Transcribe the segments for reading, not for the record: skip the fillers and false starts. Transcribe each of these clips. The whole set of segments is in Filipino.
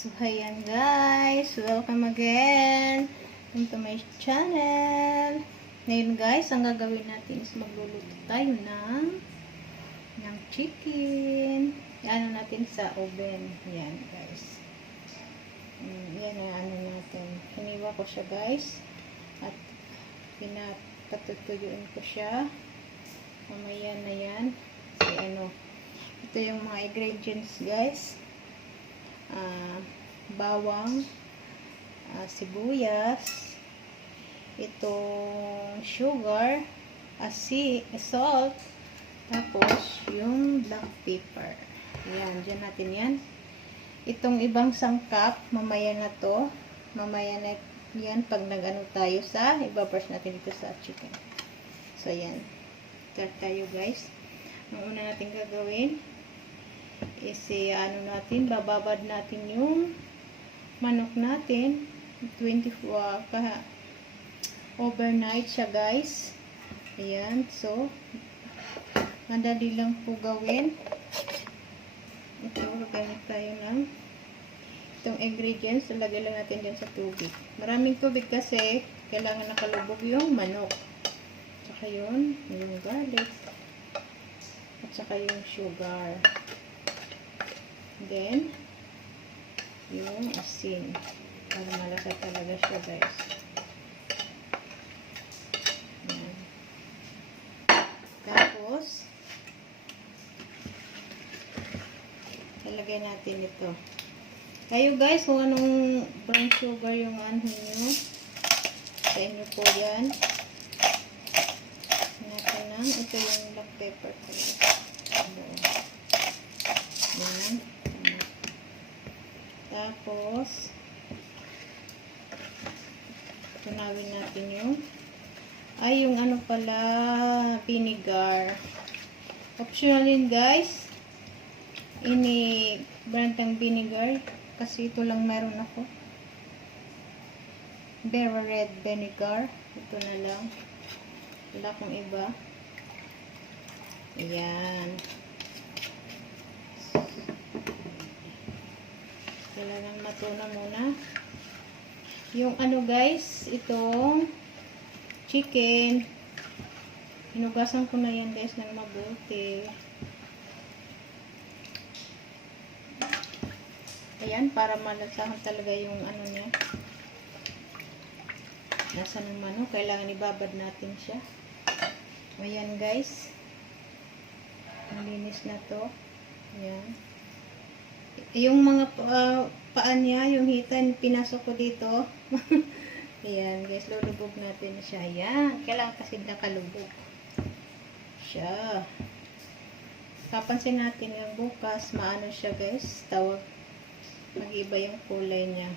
So, ayan guys, welcome again to my channel. Ngayon guys, ang gagawin natin is magluluto tayo ng chicken. Ano natin sa oven. Yan guys. Yan ang ano natin. Hiniwa ko siya guys. At pinapatutuyuin ko siya. Mamaya na yan. So, ito yung mga ingredients guys. Bawang, sebuyas, itong sugar, salt, tapos yung black pepper. Yan, dyan natin yan. Itong ibang sangkap, mamaya na to. Mamaya na yan pag nag-ano tayo sa, ibabrush natin dito sa chicken. So, yan. Start tayo guys. Ang una natin gagawin is bababad natin yung manok natin 24 overnight siya guys. Ayan, so madali lang po gawin. Ito, gamit tayo ng itong ingredients, lagay lang natin dyan sa tubig. Maraming tubig kasi kailangan nakalubog yung manok, saka yung garlic at saka yung sugar. Then, yung asin. Para malasa talaga siya, guys. Ayan. Tapos, ilagay natin ito. Kayo, guys, kung anong brown sugar yung ano nyo, sa inyo po yan. Ito yung black pepper ko. Ayan. Tapos, tunawin natin yung ano pala, venigar. Optional din guys. Ini brand ng vinegar. Kasi ito lang meron ako. Very red vinegar. Ito na lang. Wala akong iba. Ayan. Kailangan matuna muna. Yung guys, itong chicken. Hinugasan ko na yan guys ng mabuti. Ayan, para malasahan talaga yung niya. Lasa ng manok. Kailangan ibabad natin siya. Ayan guys. Ang linis na to. Ayan. Yung mga paan niya, yung hitan, pinasok ko dito. Ayan, guys, lulubog natin siya. Ayan, kailangan kasi nakalubog siya. Papansin natin yung bukas, maano siya guys, mag-iba yung kulay niya.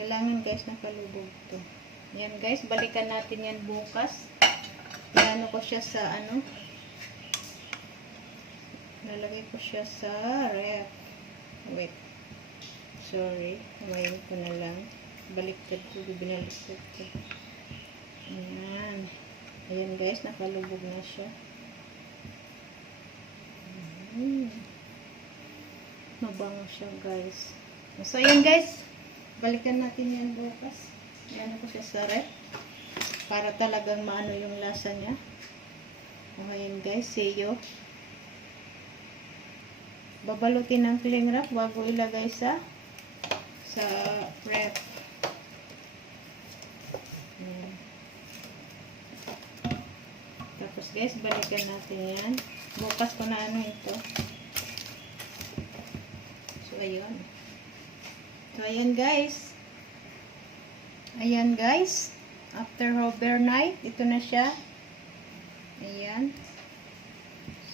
Kailangan guys, nakalubog to. Ayan guys, balikan natin yan bukas. Iano ko siya sa nalagay ko siya sa ref. Wait. Sorry. Ngayon ko na lang. Baliktad ko. Binaliktad ko. Ayan. Ayan guys. Nakalubog na siya. Mabango siya guys. So ayan guys. Balikan natin yan bukas. Ayan ko siya sa ref. Para talagang maano yung lasa niya. Ayan guys. See you. Babalutin ng cling wrap bago ilagay sa ref. Tapos guys, balikan natin yan. Bukas ko na ito. So ayun. So ayan guys. Ayan guys. After overnight, ito na siya. Ayan.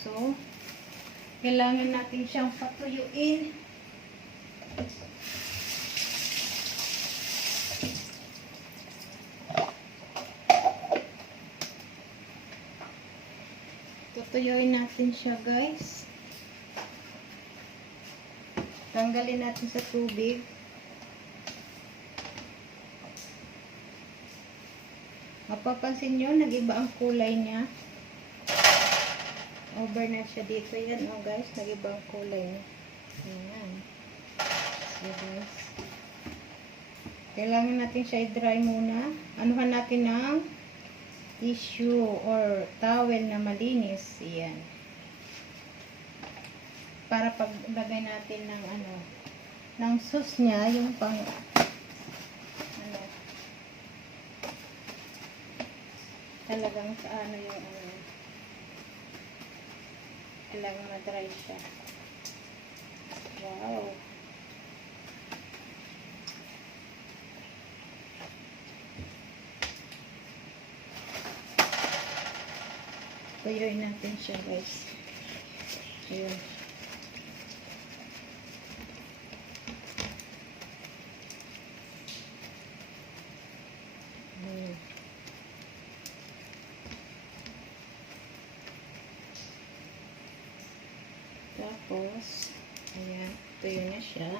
So kailangan natin siyang patuyuin. Tutuyuin natin siya guys. Tanggalin natin sa tubig. Mapapansin nyo, nag-iba ang kulay niya. Over na siya dito. Yan, oh guys. Nag-ibang kulay niya. Ayan. Okay guys. Kailangan natin siya i-dry muna. Anuhan natin ng tissue or towel na malinis. Yan. Para paglagay natin ng ng sauce niya, yung pang talagang yung kailangan na-dry siya. Wow. Tuyuin natin siya guys. Ayun. Tapos, ayan, tuyo na siya.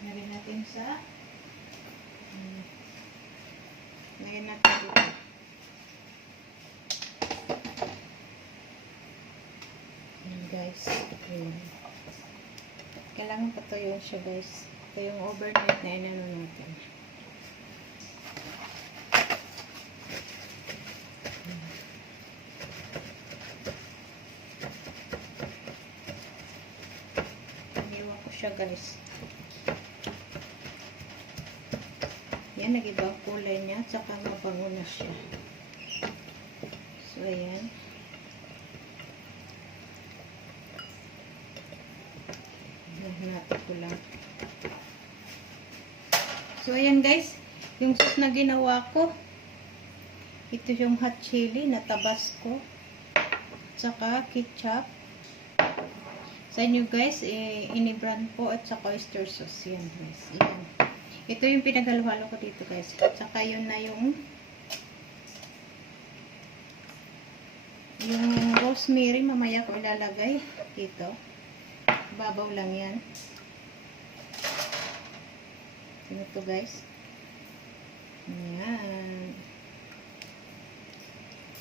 Lagyan natin sa lagyan natin dito. Ayan guys. Ayan. Kailangan patuyuin siya guys. Ito yung overnight na inano natin. Iniwan ko siya guys. Yan, nag-iba ang kulay niya. Tsaka mabango na siya. So, ayan. Natin ko lang. So, ayan guys. Yung sauce na ginawa ko. Ito yung hot chili na tabasco. Tsaka ketchup. Sa inyo guys, inibrand po at saka oyster sauce. Yan guys. Ayan. Ito yung pinaghalo-halo ko dito guys. Tsaka yun na yung rosemary. Mamaya ko ilalagay dito. Ibabaw lang yan. Ano to guys? Ayan.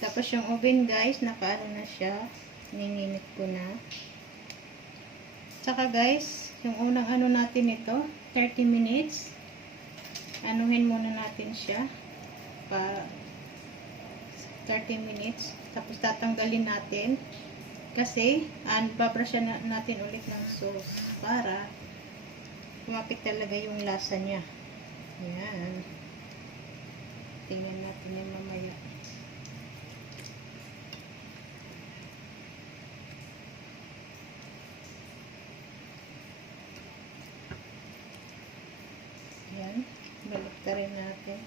Tapos yung oven guys, nakaano na siya. Nininit ko na. Tsaka guys, yung unang ano natin ito, 30 minutes. Anuhin muna natin siya. Para 30 minutes. Tapos tatanggalin natin. Kasi, babrushan natin ulit ng sauce para kumapit talaga yung lasa niya. Ayan. Tingnan natin yung mamaya. Ayan. Balik ka rin natin.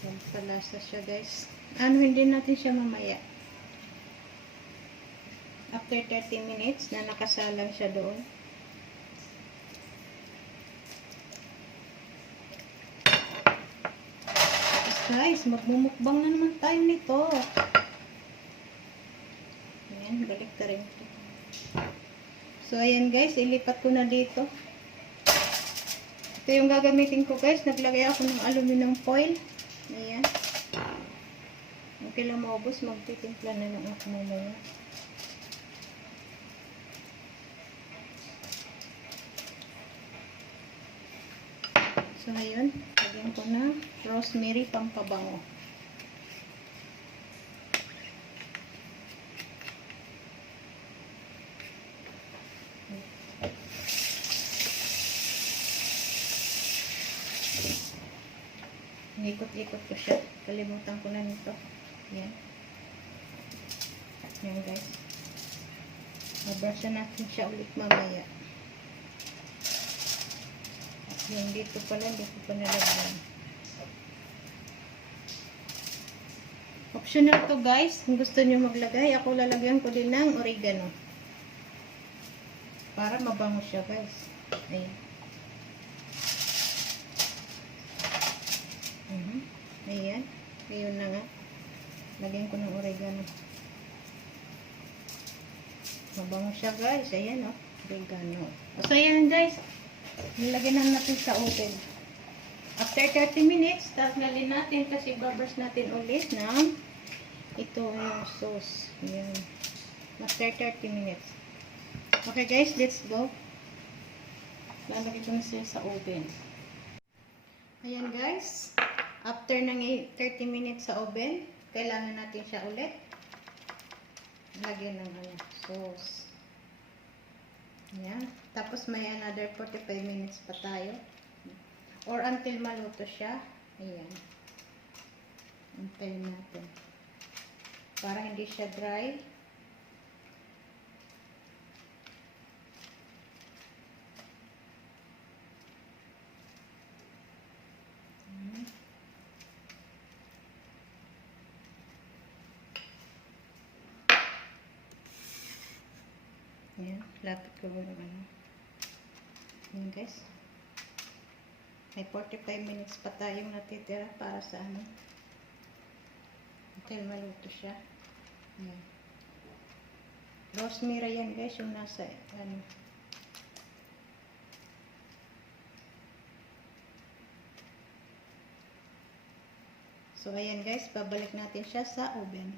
Pampalasa siya guys. Hindi natin siya mamaya. After 30 minutes na nakasalang siya doon. Tapos guys, magmumukbang na naman tayo nito. Ayan, balik ta rin ito. So ayan guys, ilipat ko na dito. Ito yung gagamitin ko guys. Naglagay ako ng aluminum foil. Ayan. Okay lang maubos, magtitimpla na lang ako mamaya. So, ayun. Lagyan ko na rosemary pampabango. Ikot-ikot ko siya. Kalimutan ko na nito. Yan. Yan guys. Mabrushan natin siya ulit mamaya. Yung dito pala, dito pa nalagyan. Optional to guys. Kung gusto nyo maglagay, ako lalagyan ko din ng oregano. Para mabango siya guys. Ayan. Ayan. Ayun na nga. Lagyan ko ng oregano. Mabango siya guys. Ayan o. Oregano. So ayan guys. Nilagyan na natin sa oven. After 30 minutes, tanggalin natin kasi babers natin ulit ng ito yung sauce. Ayan. After 30 minutes. Okay guys, let's go. Lalagay ko na siya sa oven. Ayan guys. After ng 30 minutes sa oven, kailangan natin siya ulit. Lagyan ng sauce. Ayan. Tapos may another 45 minutes pa tayo. Or until maluto siya. Ayan. Antayin natin. Para hindi siya dry. Ayan. Lapit ko ba ng ano. Ayan guys. May 45 minutes pa tayong natitira para sa ano. Until maluto siya. Ayan. Rosemary yan guys, yung nasa ano. So ayan guys, babalik natin siya sa oven.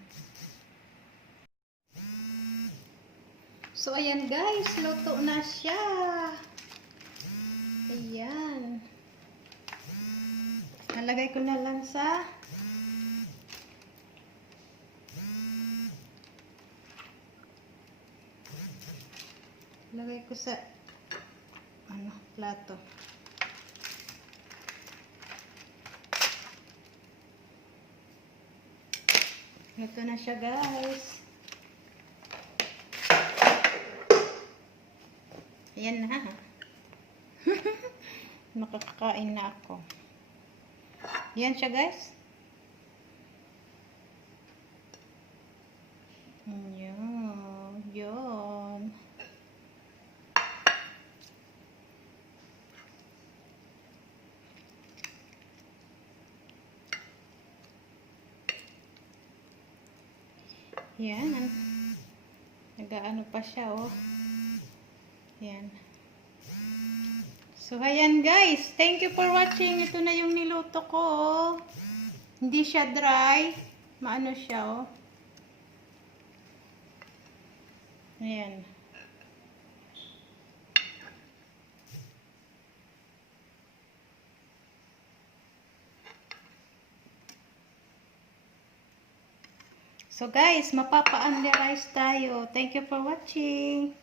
So ayan guys, luto na siya. Ayan. Nalagay ko na lang sa plato. Ito na siya guys. Ayan na. Makakakain na ako. Yan siya guys. Yan. Yan. Yan. Nag-ano pa siya oh. Yan. So, ayan guys. Thank you for watching. Ito na yung niluto ko. Oh. Hindi siya dry. Maano siya oh. Ayan. So guys, mapapa-underize tayo. Thank you for watching.